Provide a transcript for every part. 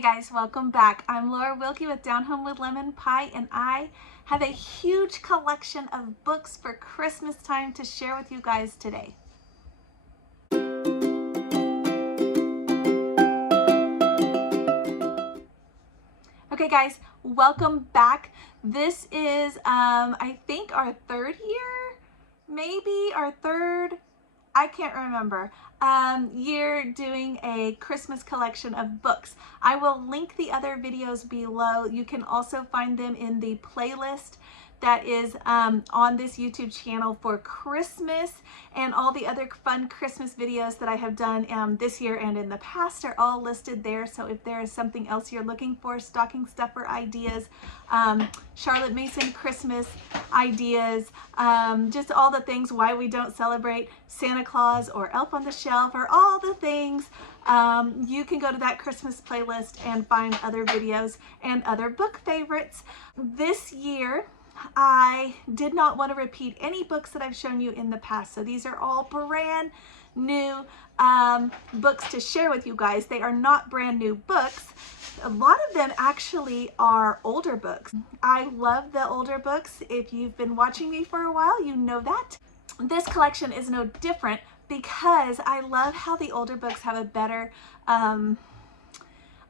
Hey guys, welcome back. I'm Laura Wilkie with Down Home with Lemon Pie, and I have a huge collection of books for Christmas time to share with you guys today. Okay guys, welcome back. This is I think our third year, maybe our third, I can't remember, year doing a Christmas collection of books. I will link the other videos below. You can also find them in the playlist that is on this YouTube channel for Christmas, and all the other fun Christmas videos that I have done this year and in the past are all listed there. So if there is something else you're looking for, stocking stuffer ideas, Charlotte Mason Christmas ideas, just all the things, why we don't celebrate Santa Claus or Elf on the Shelf, or all the things, you can go to that Christmas playlist and find other videos and other book favorites. This year, I did not want to repeat any books that I've shown you in the past. So these are all brand new books to share with you guys. They are not brand new books. A lot of them actually are older books. I love the older books. If you've been watching me for a while, you know that. This collection is no different because I love how the older books have a better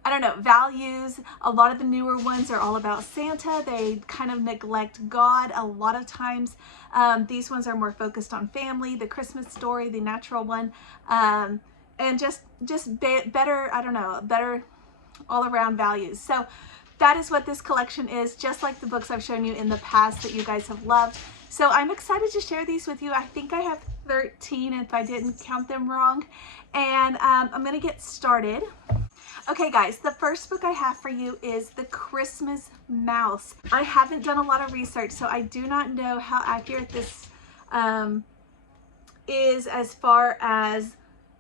I don't know, values. A lot of the newer ones are all about Santa. They kind of neglect God a lot of times. These ones are more focused on family, the Christmas story, the natural one, and just better, I don't know, better all around values. So that is what this collection is, just like the books I've shown you in the past that you guys have loved. So I'm excited to share these with you. I think I have 13 if I didn't count them wrong. And I'm gonna get started. Okay guys, the first book I have for you is The Christmas Mouse. I haven't done a lot of research, so I do not know how accurate this is as far as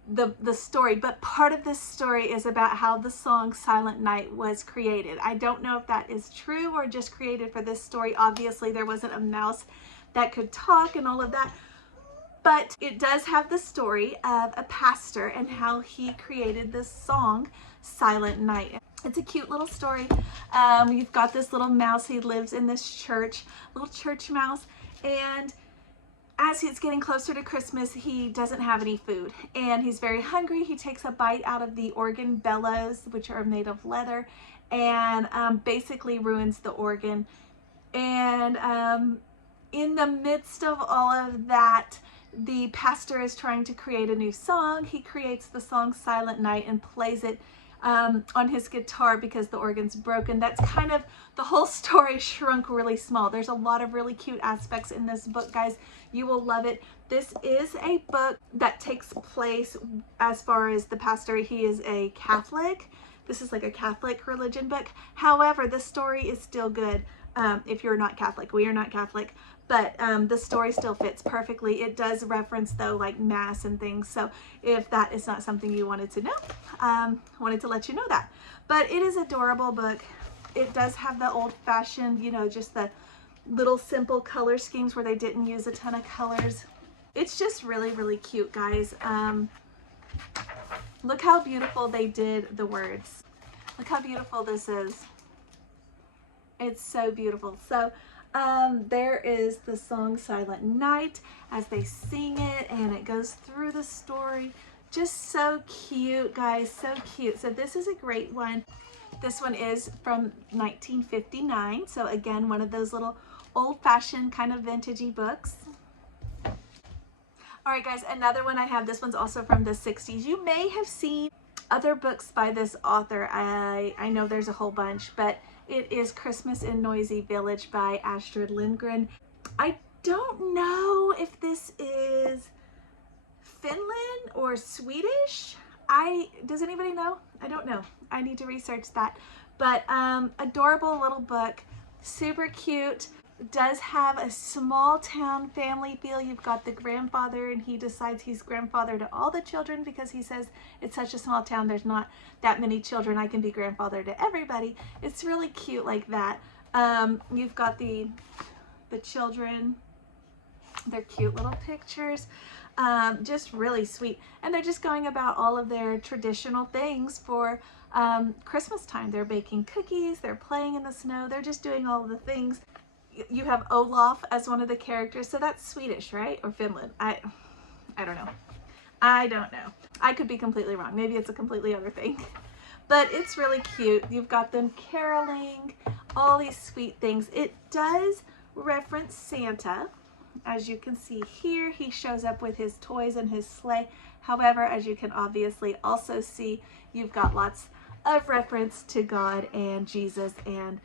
the story, but part of this story is about how the song Silent Night was created. I don't know if that is true or just created for this story. Obviously there wasn't a mouse that could talk and all of that, but it does have the story of a pastor and how he created this song Silent Night. It's a cute little story. You've got this little mouse. He lives in this church, little church mouse, and as he's getting closer to Christmas, he doesn't have any food and he's very hungry. He takes a bite out of the organ bellows, which are made of leather, and basically ruins the organ. And in the midst of all of that, the pastor is trying to create a new song. He creates the song Silent Night and plays it on his guitar because the organ's broken. That's kind of the whole story shrunk really small. There's a lot of really cute aspects in this book, guys. You will love it. This is a book that takes place, as far as the pastor, he is a Catholic. This is like a Catholic religion book. However, the story is still good if you're not Catholic. We are not Catholic, but the story still fits perfectly. It does reference though like mass and things, so if that is not something you wanted to know, wanted to let you know that. But it is an adorable book. It does have the old-fashioned, you know, just the little simple color schemes where they didn't use a ton of colors. It's just really, really cute, guys. Look how beautiful they did the words. Look how beautiful this is. It's so beautiful. So there is the song Silent Night as they sing it, and it goes through the story. Just so cute, guys, so cute. So this is a great one. This one is from 1959. So again, one of those little old-fashioned kind of vintagey books. All right, guys, another one I have. This one's also from the 60s. You may have seen other books by this author. I know there's a whole bunch, but it is Christmas in Noisy Village by Astrid Lindgren. I don't know if this is Finland or Swedish. Does anybody know? I don't know. I need to research that. But adorable little book, super cute. Does have a small town family feel. You've got the grandfather, and he decides he's grandfather to all the children because he says it's such a small town, there's not that many children, I can be grandfather to everybody. It's really cute like that. You've got the children, they're cute little pictures. Just really sweet. And they're just going about all of their traditional things for Christmas time. They're baking cookies, they're playing in the snow, they're just doing all of the things. You have Olaf as one of the characters, so that's Swedish, right? Or Finland. I don't know. I don't know. I could be completely wrong. Maybe it's a completely other thing. But it's really cute. You've got them caroling, all these sweet things. It does reference Santa. As you can see here, he shows up with his toys and his sleigh. However, as you can obviously also see, you've got lots of reference to God and Jesus and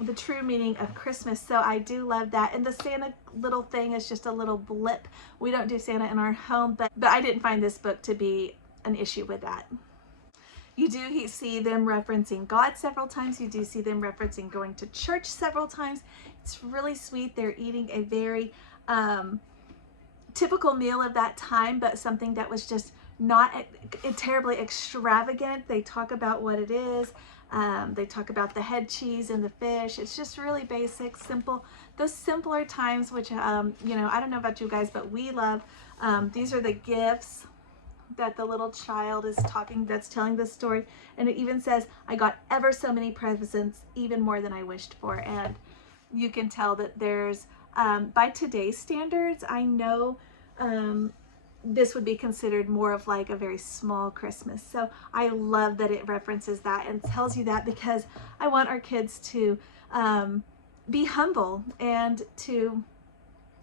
the true meaning of Christmas. So I do love that. And the Santa little thing is just a little blip. We don't do Santa in our home, but I didn't find this book to be an issue with that. You do see them referencing God several times. You do see them referencing going to church several times. It's really sweet. They're eating a very typical meal of that time, but something that was just not terribly extravagant. They talk about what it is. They talk about the head cheese and the fish. It's just really basic, simple. Those simpler times, which, you know, I don't know about you guys, but we love. These are the gifts that the little child is that's telling this story. And it even says, I got ever so many presents, even more than I wished for. And you can tell that there's, by today's standards, I know this would be considered more of like a very small Christmas. So I love that it references that and tells you that, because I want our kids to be humble and to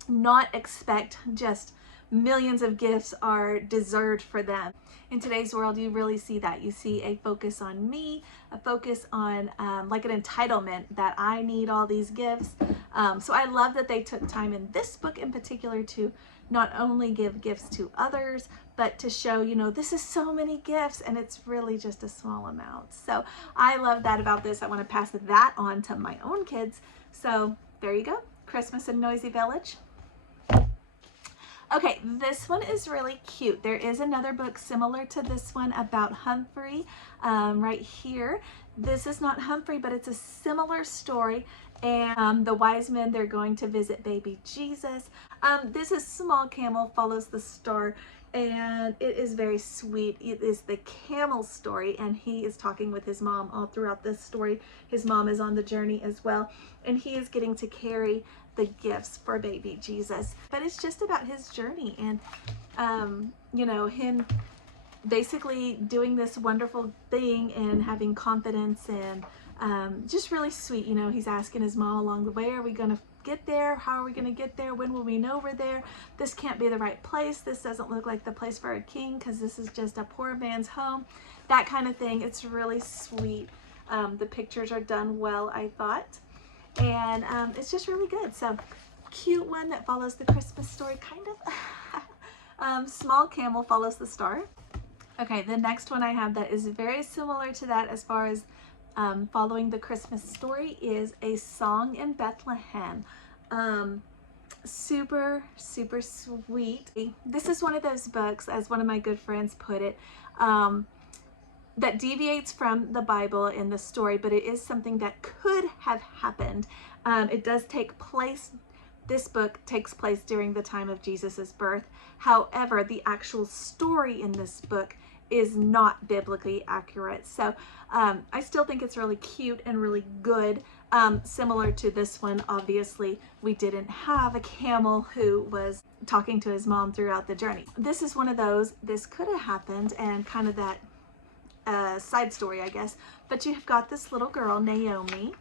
not expect just millions of gifts are deserved for them. In today's world, you really see that. You see a focus on me, a focus on like an entitlement that I need all these gifts. So I love that they took time in this book in particular to not only give gifts to others, but to show, you know, this is so many gifts and it's really just a small amount. So I love that about this. I want to pass that on to my own kids. So there you go. Christmas in Noisy Village. Okay, this one is really cute. There is another book similar to this one about Humphrey right here. This is not Humphrey, but it's a similar story. And the wise men, they're going to visit baby Jesus. This is Small Camel Follows the Star, and it is very sweet. It is the camel story, and he is talking with his mom all throughout this story. His mom is on the journey as well, and he is getting to carry the gifts for baby Jesus. But it's just about his journey and, you know, him basically doing this wonderful thing and having confidence and just really sweet. You know, he's asking his mom along the way, are we going to get there? How are we going to get there? When will we know we're there? This can't be the right place. This doesn't look like the place for a king because this is just a poor man's home. That kind of thing. It's really sweet. The pictures are done well, I thought. And it's just really good. So cute one that follows the Christmas story, kind of. Small Camel Follows the Star. Okay, the next one I have that is very similar to that as far as following the Christmas story is A Song in Bethlehem. Super, super sweet. This is one of those books, as one of my good friends put it, that deviates from the Bible in the story, but it is something that could have happened. It does take place, this book takes place during the time of Jesus's birth. However, the actual story in this book is not biblically accurate. So I still think it's really cute and really good. Similar to this one, obviously, we didn't have a camel who was talking to his mom throughout the journey. This is one of those, this could have happened, and kind of that side story, I guess. But you have got this little girl, Naomi,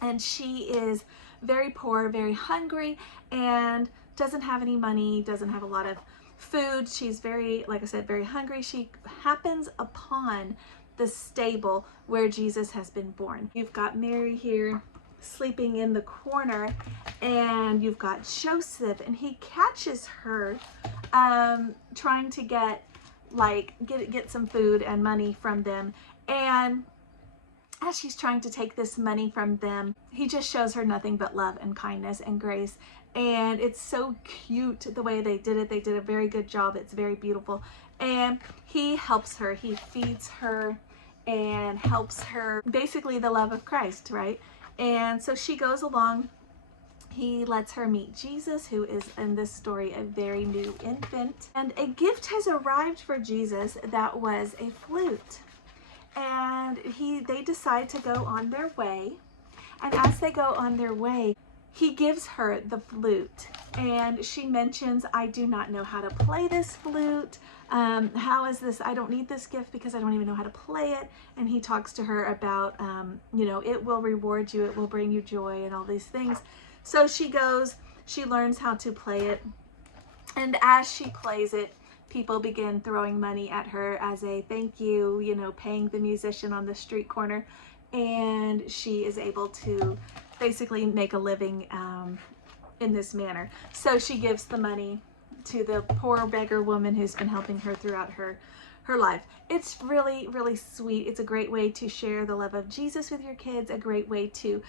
and she is very poor, very hungry, and doesn't have any money, doesn't have a lot of food. She's very, like I said, very hungry. She happens upon the stable where Jesus has been born. You've got Mary here sleeping in the corner, and you've got Joseph, and he catches her trying to get some food and money from them. And as she's trying to take this money from them, he just shows her nothing but love and kindness and grace. And it's so cute the way they did it. They did a very good job. It's very beautiful. And he helps her. He feeds her and helps her, basically the love of Christ, right? And so she goes along He lets her meet Jesus, who is in this story a very new infant. And a gift has arrived for Jesus that was a flute. And they decide to go on their way. And as they go on their way, he gives her the flute. And she mentions, I do not know how to play this flute. How is this? I don't need this gift because I don't even know how to play it. And he talks to her about, you know, it will reward you. It will bring you joy and all these things. So she goes, she learns how to play it. And as she plays it, people begin throwing money at her as a thank you, you know, paying the musician on the street corner. And she is able to basically make a living in this manner. So she gives the money to the poor beggar woman who's been helping her throughout her life. It's really, really sweet. It's a great way to share the love of Jesus with your kids, a great way to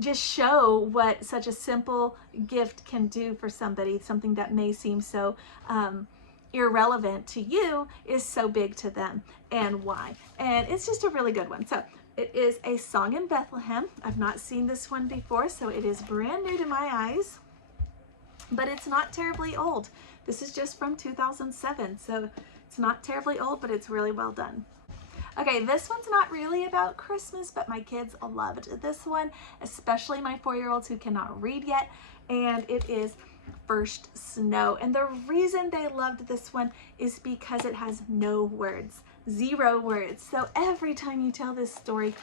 just show what such a simple gift can do for somebody. Something that may seem so irrelevant to you is so big to them, and why. And it's just a really good one. So it is A Song in Bethlehem. I've not seen this one before, so it is brand new to my eyes, but it's not terribly old. This is just from 2007, so it's not terribly old, but it's really well done. Okay, this one's not really about Christmas, but my kids loved this one, especially my 4-year-olds who cannot read yet, and it is First Snow. And the reason they loved this one is because it has no words, 0 words. So every time you tell this story,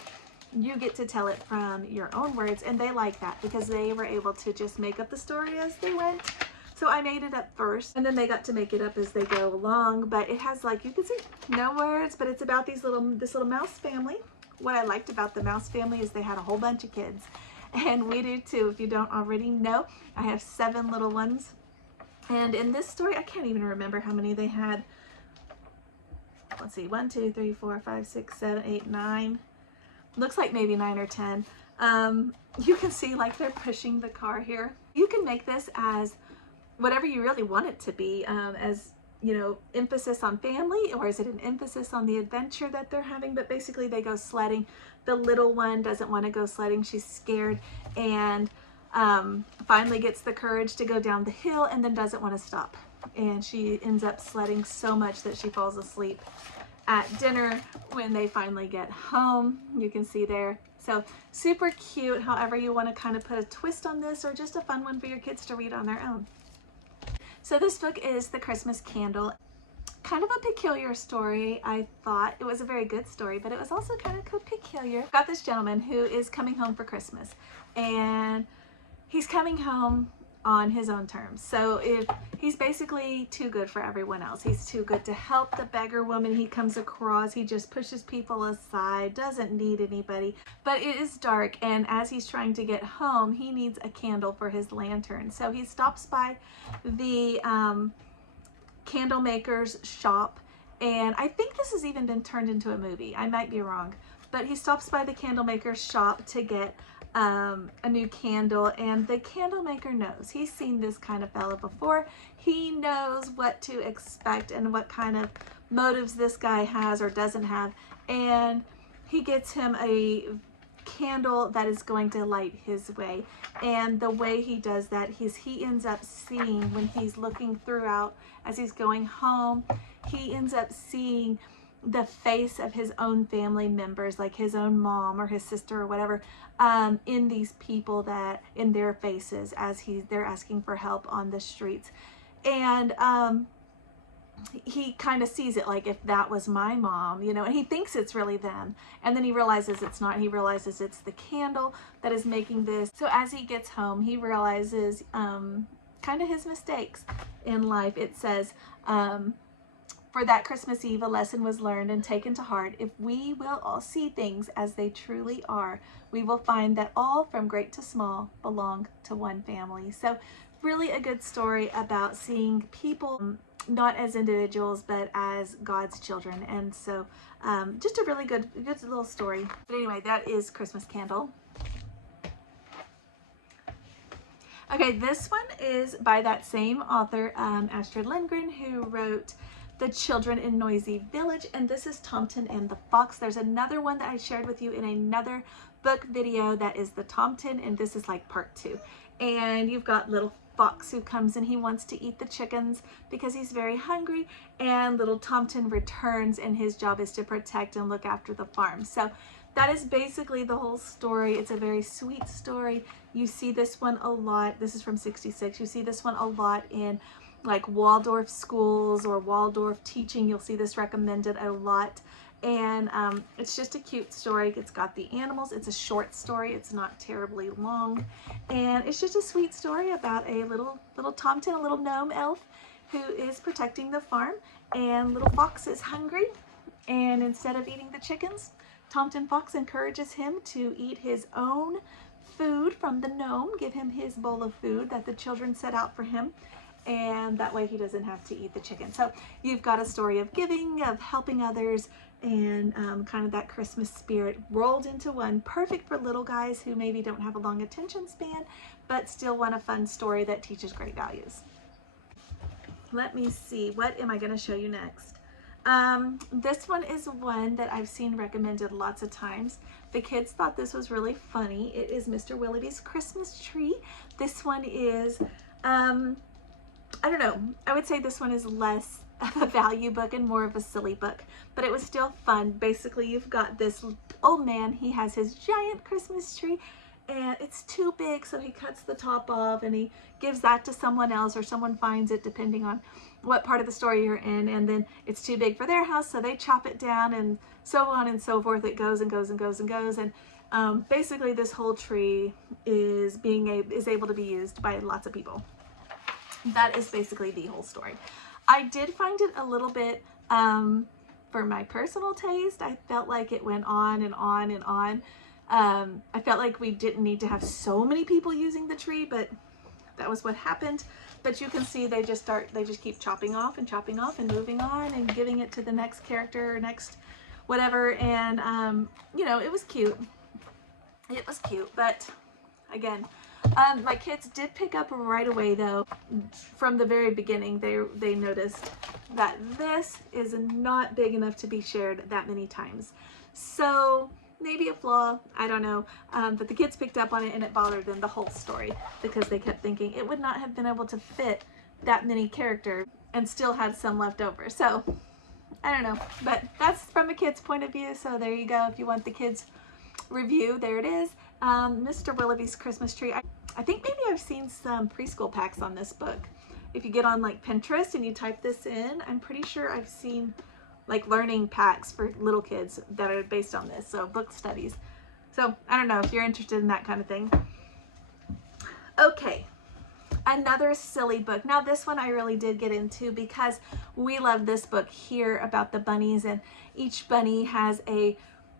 you get to tell it from your own words, and they like that because they were able to just make up the story as they went. So I made it up first, and then they got to make it up as they go along. But it has, like you can see, no words, but it's about this little mouse family. What I liked about the mouse family is they had a whole bunch of kids, and we do too. If you don't already know, I have 7 little ones, and in this story, I can't even remember how many they had. Let's see, 1, 2, 3, 4, 5, 6, 7, 8, 9. Looks like maybe 9 or 10. You can see like they're pushing the car here. You can make this as whatever you really want it to be, as, you know, emphasis on family, or is it an emphasis on the adventure that they're having? But basically they go sledding. The little one doesn't want to go sledding. She's scared, and finally gets the courage to go down the hill, and then doesn't want to stop. And she ends up sledding so much that she falls asleep at dinner when they finally get home. You can see there. So super cute, however you want to kind of put a twist on this, or just a fun one for your kids to read on their own. So this book is The Christmas Candle. Kind of a peculiar story, I thought. It was a very good story, but it was also kind of peculiar. Got this gentleman who is coming home for Christmas, and he's coming home on his own terms. So if he's basically too good for everyone else, he's too good to help the beggar woman he comes across. He just pushes people aside, doesn't need anybody. But it is dark, and as he's trying to get home, he needs a candle for his lantern. So he stops by the candle maker's shop, and I think this has even been turned into a movie. I might be wrong, but he stops by the candle maker's shop to get a new candle, and the candle maker knows. He's seen this kind of fella before. He knows what to expect and what kind of motives this guy has or doesn't have, and he gets him a candle that is going to light his way. And the way he does that, he ends up seeing, when he's looking throughout as he's going home, he ends up seeing the face of his own family members, like his own mom or his sister or whatever, in these people, that in their faces as they're asking for help on the streets. And he kind of sees it like, if that was my mom, you know, and he thinks it's really them, and then he realizes it's not. He realizes it's the candle that is making this. So as he gets home, he realizes kind of his mistakes in life. It says, for that Christmas Eve, a lesson was learned and taken to heart. If we will all see things as they truly are, we will find that all, from great to small, belong to one family. So really a good story about seeing people not as individuals, but as God's children. And so just a really good little story. But anyway, that is Christmas Candle. Okay, this one is by that same author, Astrid Lindgren, who wrote The Children in Noisy Village, and this is Tomten and the Fox. There's another one that I shared with you in another book video that is the Tomten, and this is like part 2. And you've got little Fox who comes and he wants to eat the chickens because he's very hungry, and little Tomten returns and his job is to protect and look after the farm. So that is basically the whole story. It's a very sweet story. You see this one a lot. This is from 66. You see this one a lot in like Waldorf schools or Waldorf teaching. You'll see this recommended a lot. And it's just a cute story. It's got the animals. It's a short story. It's not terribly long. And it's just a sweet story about a little Tomten, a little gnome elf who is protecting the farm. And little Fox is hungry. And instead of eating the chickens, Tomten Fox encourages him to eat his own food from the gnome, give him his bowl of food that the children set out for him, and that way he doesn't have to eat the chicken. So you've got a story of giving, of helping others, and kind of that Christmas spirit rolled into one. Perfect for little guys who maybe don't have a long attention span, but still want a fun story that teaches great values. Let me see, what am I going to show you next? This one is one that I've seen recommended lots of times. The kids thought this was really funny. It is Mr. Willoughby's Christmas Tree. This one is, I don't know, I would say this one is less of a value book and more of a silly book, but it was still fun. Basically, you've got this old man, he has his giant Christmas tree, and it's too big, so he cuts the top off and he gives that to someone else, or someone finds it depending on what part of the story you're in, and then it's too big for their house, so they chop it down, and so on and so forth. It goes and goes and goes and goes, and basically this whole tree is able to be used by lots of people. That is basically the whole story. I did find it a little bit, for my personal taste, I felt like it went on and on and on. I felt like we didn't need to have so many people using the tree, but that was what happened. But you can see they just keep chopping off and moving on and giving it to the next character or next whatever. And, you know, it was cute. It was cute, but again, my kids did pick up right away though, from the very beginning. They noticed that this is not big enough to be shared that many times. So maybe a flaw, I don't know, but the kids picked up on it and it bothered them the whole story because they kept thinking it would not have been able to fit that many characters and still had some left over. So I don't know, but that's from a kid's point of view. So there you go. If you want the kids review, there it is. Mr. Willoughby's Christmas Tree. I think maybe I've seen some preschool packs on this book. If you get on like Pinterest and you type this in, I'm pretty sure I've seen like learning packs for little kids that are based on this, so book studies. So I don't know if you're interested in that kind of thing. Okay, another silly book. Now this one I really did get into because we love this book here about the bunnies, and each bunny has a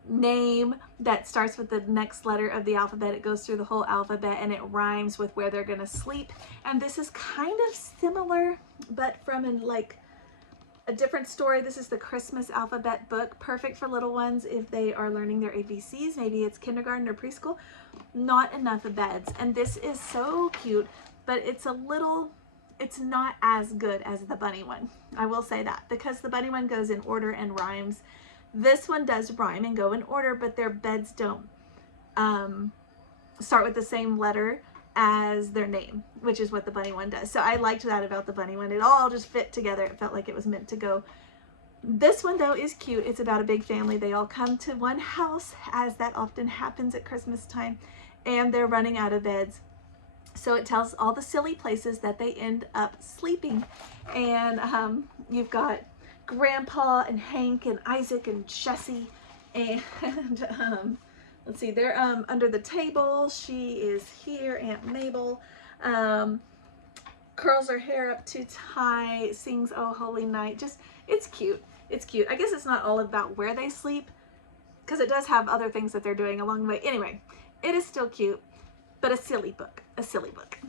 name that starts with the next letter of the alphabet. It goes through the whole alphabet and it rhymes with where they're gonna sleep. And this is kind of similar, but from a different story. This is the Christmas alphabet book, perfect for little ones if they are learning their ABCs. Maybe it's kindergarten or preschool. Not enough beds. And this is so cute, but it's not as good as the bunny one. I will say that, because the bunny one goes in order and rhymes. This one does rhyme and go in order, but their beds don't start with the same letter as their name, which is what the bunny one does. So I liked that about the bunny one. It all just fit together. It felt like it was meant to go. This one though is cute. It's about a big family. They all come to one house, as that often happens at Christmas time, and they're running out of beds. So it tells all the silly places that they end up sleeping. And you've got Grandpa and Hank and Isaac and Jessie, and let's see, they're under the table. She is here, Aunt Mabel, curls her hair up too tight, sings Oh Holy Night. Just, it's cute. It's cute. I guess it's not all about where they sleep, because it does have other things that they're doing along the way. Anyway, it is still cute, but a silly book. A silly book.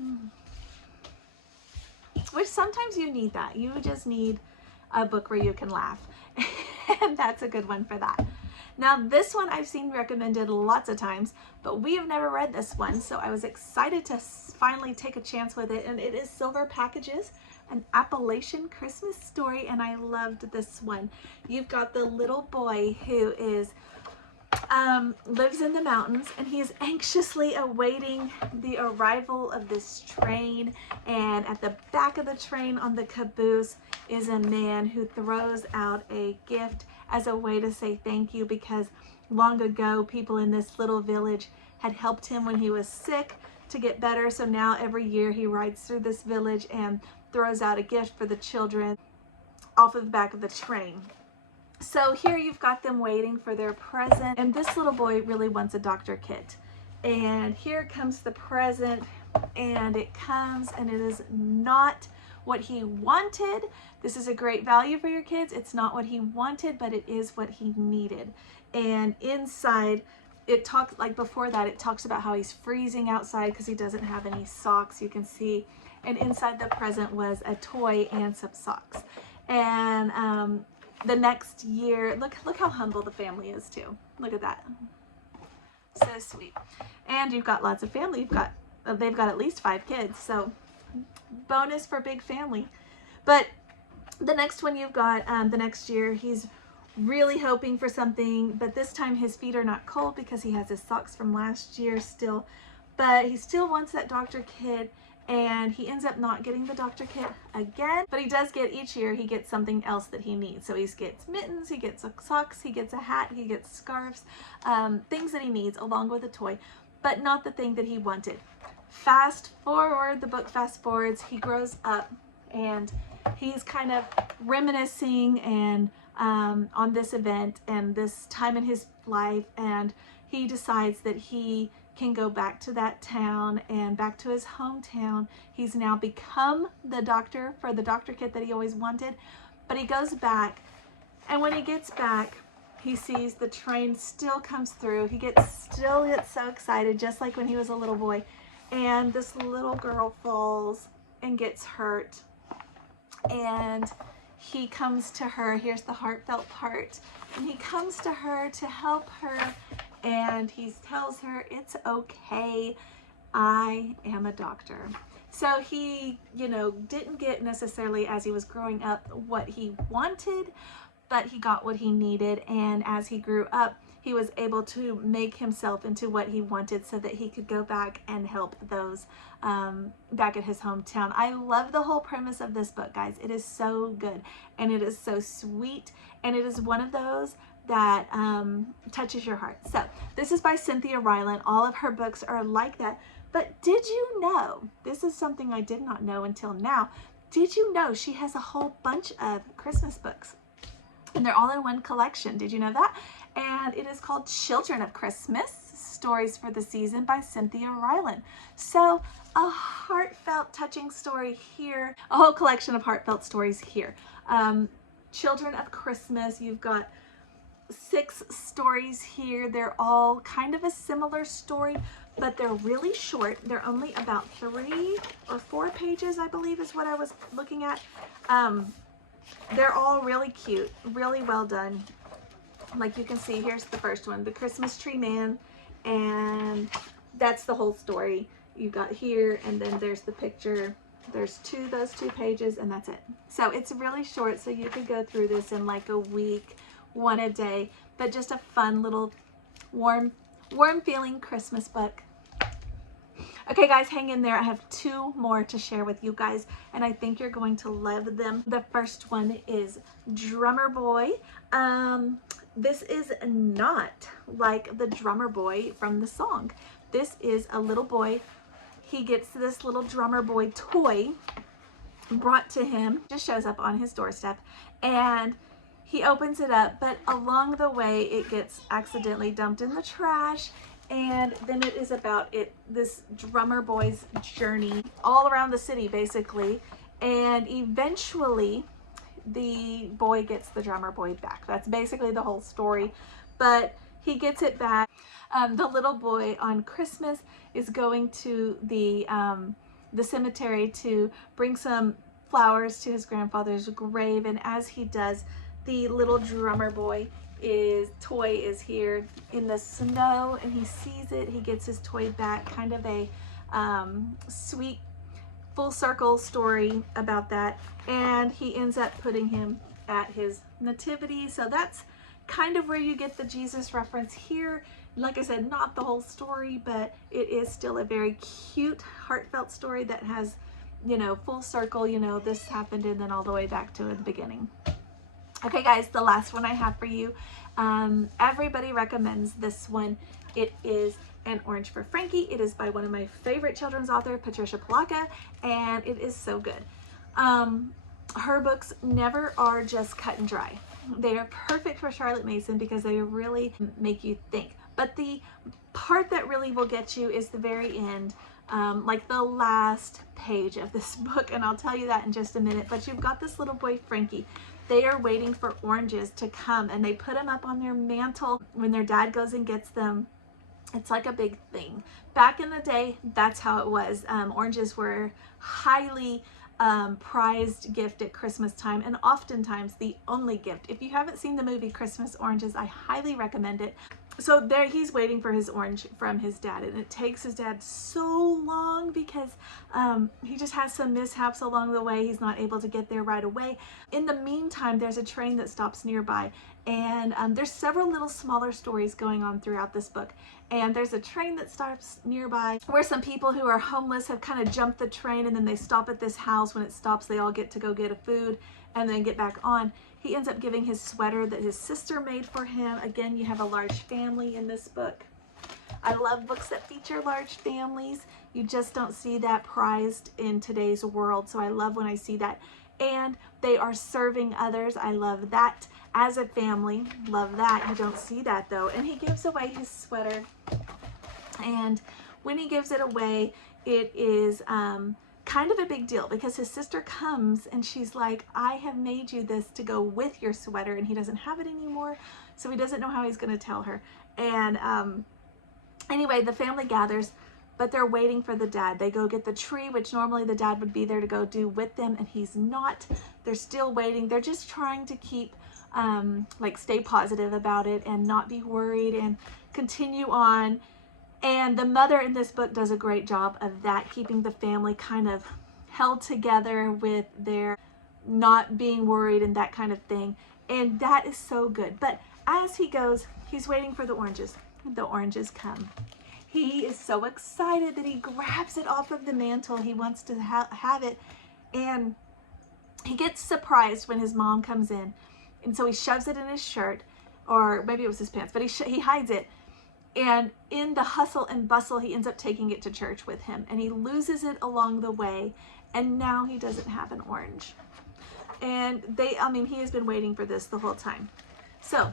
Which sometimes you need that. You just need a book where you can laugh. And that's a good one for that. Now this one I've seen recommended lots of times, but we have never read this one, so I was excited to finally take a chance with it. And it is Silver Packages an Appalachian Christmas story, and I loved this one. You've got the little boy who is lives in the mountains, and he is anxiously awaiting the arrival of this train, and at the back of the train on the caboose is a man who throws out a gift as a way to say thank you, because long ago people in this little village had helped him when he was sick to get better. So now every year he rides through this village and throws out a gift for the children off of the back of the train. So here you've got them waiting for their present, and this little boy really wants a doctor kit. And here comes the present, and it comes and it is not what he wanted. This is a great value for your kids. It's not what he wanted, but it is what he needed. And inside it talks, like before that, it talks about how he's freezing outside because he doesn't have any socks, you can see. And inside the present was a toy and some socks. And the next year, look how humble the family is too. Look at that. So sweet. And you've got lots of family. They've got at least 5 kids. So bonus for big family. But the next one you've got, the next year, he's really hoping for something, but this time his feet are not cold because he has his socks from last year still. But he still wants that doctor kit, and he ends up not getting the doctor kit again, but he does get, each year he gets something else that he needs. So he gets mittens, he gets socks, he gets a hat, he gets scarves, things that he needs along with a toy, but not the thing that he wanted. Fast forward, the book fast forwards, he grows up and he's kind of reminiscing and on this event and this time in his life, and he decides that he can go back to that town and back to his hometown. He's now become the doctor for the doctor kit that he always wanted, but he goes back, and when he gets back, he sees the train still comes through. He still gets so excited, just like when he was a little boy, and this little girl falls and gets hurt, and he comes to her. Here's the heartfelt part, and he comes to her to help her, and he tells her, it's okay, I am a doctor. So he, didn't get necessarily, as he was growing up, what he wanted, but he got what he needed. And as he grew up, he was able to make himself into what he wanted so that he could go back and help those back at his hometown. I love the whole premise of this book, guys. It is so good, and it is so sweet, and it is one of those that touches your heart. So this is by Cynthia Ryland. All of her books are like that. But did you know, this is something I did not know until now, did you know she has a whole bunch of Christmas books? And they're all in one collection. Did you know that? And it is called Children of Christmas, Stories for the Season by Cynthia Ryland. So a heartfelt, touching story here, a whole collection of heartfelt stories here. Children of Christmas, you've got 6 stories here. They're all kind of a similar story, but they're really short. They're only about 3 or 4 pages, I believe is what I was looking at. They're all really cute, really well done. Like you can see, here's the first one, The Christmas Tree Man, and that's the whole story. You got here, and then there's the picture. There's those 2 pages, and that's it. So it's really short, so you could go through this in like a week, one a day, but just a fun little warm feeling Christmas book. Okay guys, hang in there. I have 2 more to share with you guys, and I think you're going to love them. The first one is Drummer Boy. This is not like the drummer boy from the song. This is a little boy. He gets this little drummer boy toy brought to him. Just shows up on his doorstep, and he opens it up, but along the way it gets accidentally dumped in the trash. And then it is about this drummer boy's journey all around the city, basically. And eventually the boy gets the drummer boy back. That's basically the whole story, but he gets it back. The little boy on Christmas is going to the cemetery to bring some flowers to his grandfather's grave. And as he does, the little drummer boy toy is here in the snow, and he sees it. He gets his toy back, kind of a sweet full circle story about that, and he ends up putting him at his nativity. So that's kind of where you get the Jesus reference here. Like I said, not the whole story, but it is still a very cute, heartfelt story that has, you know, full circle, you know, this happened and then all the way back to the beginning. Okay guys, the last one I have for you, everybody recommends this one. It is An Orange for Frankie. It is by one of my favorite children's author, Patricia Polacca, and it is so good. Her books never are just cut and dry. They are perfect for Charlotte Mason because they really make you think. But the part that really will get you is the very end, like the last page of this book, and I'll tell you that in just a minute. But you've got this little boy, Frankie. They are waiting for oranges to come, and they put them up on their mantle when their dad goes and gets them. It's like a big thing. Back in the day, that's how it was. Oranges were highly prized gift at Christmas time, and oftentimes the only gift. If you haven't seen the movie Christmas Oranges, I highly recommend it. So there he's waiting for his orange from his dad, and it takes his dad so long because he just has some mishaps along the way. He's not able to get there right away. In the meantime, there's a train that stops nearby, and there's several little smaller stories going on throughout this book. And there's a train that stops nearby where some people who are homeless have kind of jumped the train, and then they stop at this house. When it stops, they all get to go get a food and then get back on. He ends up giving his sweater that his sister made for him. Again, you have a large family in this book. I love books that feature large families. You just don't see that prized in today's world. So I love when I see that. And they are serving others. I love that. As a family, love that. You don't see that though. And he gives away his sweater. And when he gives it away, it is kind of a big deal because his sister comes and she's like, I have made you this to go with your sweater, and he doesn't have it anymore, so he doesn't know how he's going to tell her. And anyway, the family gathers, but they're waiting for the dad. They go get the tree, which normally the dad would be there to go do with them, and he's not. They're still waiting. They're just trying to keep like stay positive about it and not be worried and continue on. And the mother in this book does a great job of that, keeping the family kind of held together with their not being worried and that kind of thing. And that is so good. But as he goes, he's waiting for the oranges. The oranges come. He is so excited that he grabs it off of the mantle. He wants to have it. And he gets surprised when his mom comes in. And so he shoves it in his shirt, or maybe it was his pants, but he hides it. And in the hustle and bustle, he ends up taking it to church with him, and he loses it along the way, and now he doesn't have an orange. And he has been waiting for this the whole time. So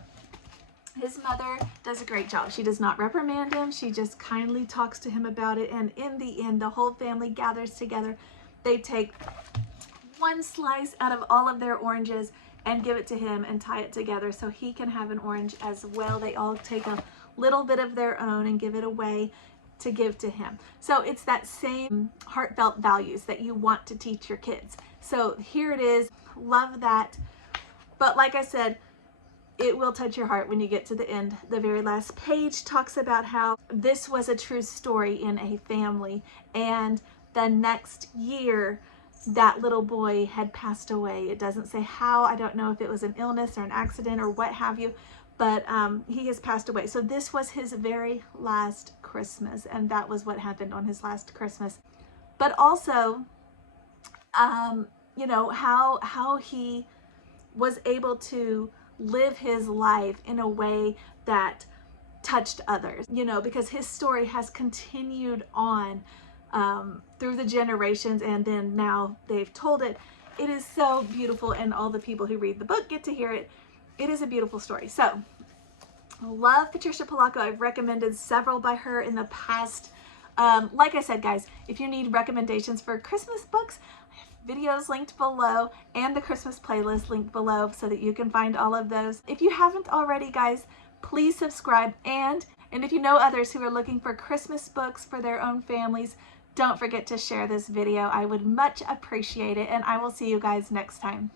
his mother does a great job. She does not reprimand him. She just kindly talks to him about it. And in the end, the whole family gathers together. They take one slice out of all of their oranges and give it to him and tie it together so he can have an orange as well. They all take a little bit of their own and give it away to give to him. So it's that same heartfelt values that you want to teach your kids. So here it is. Love that. But like I said, it will touch your heart when you get to the end. The very last page talks about how this was a true story in a family, and the next year that little boy had passed away. It doesn't say how. I don't know if it was an illness or an accident or what have you, but he has passed away. So this was his very last Christmas, and that was what happened on his last Christmas. But also, you know, how he was able to live his life in a way that touched others, you know, because his story has continued on through the generations, and then now they've told it. It is so beautiful, and all the people who read the book get to hear it. It is a beautiful story. So, love Patricia Polacca. I've recommended several by her in the past. Like I said, guys, if you need recommendations for Christmas books, I have videos linked below and the Christmas playlist linked below so that you can find all of those. If you haven't already, guys, please subscribe. And if you know others who are looking for Christmas books for their own families, don't forget to share this video. I would much appreciate it, and I will see you guys next time.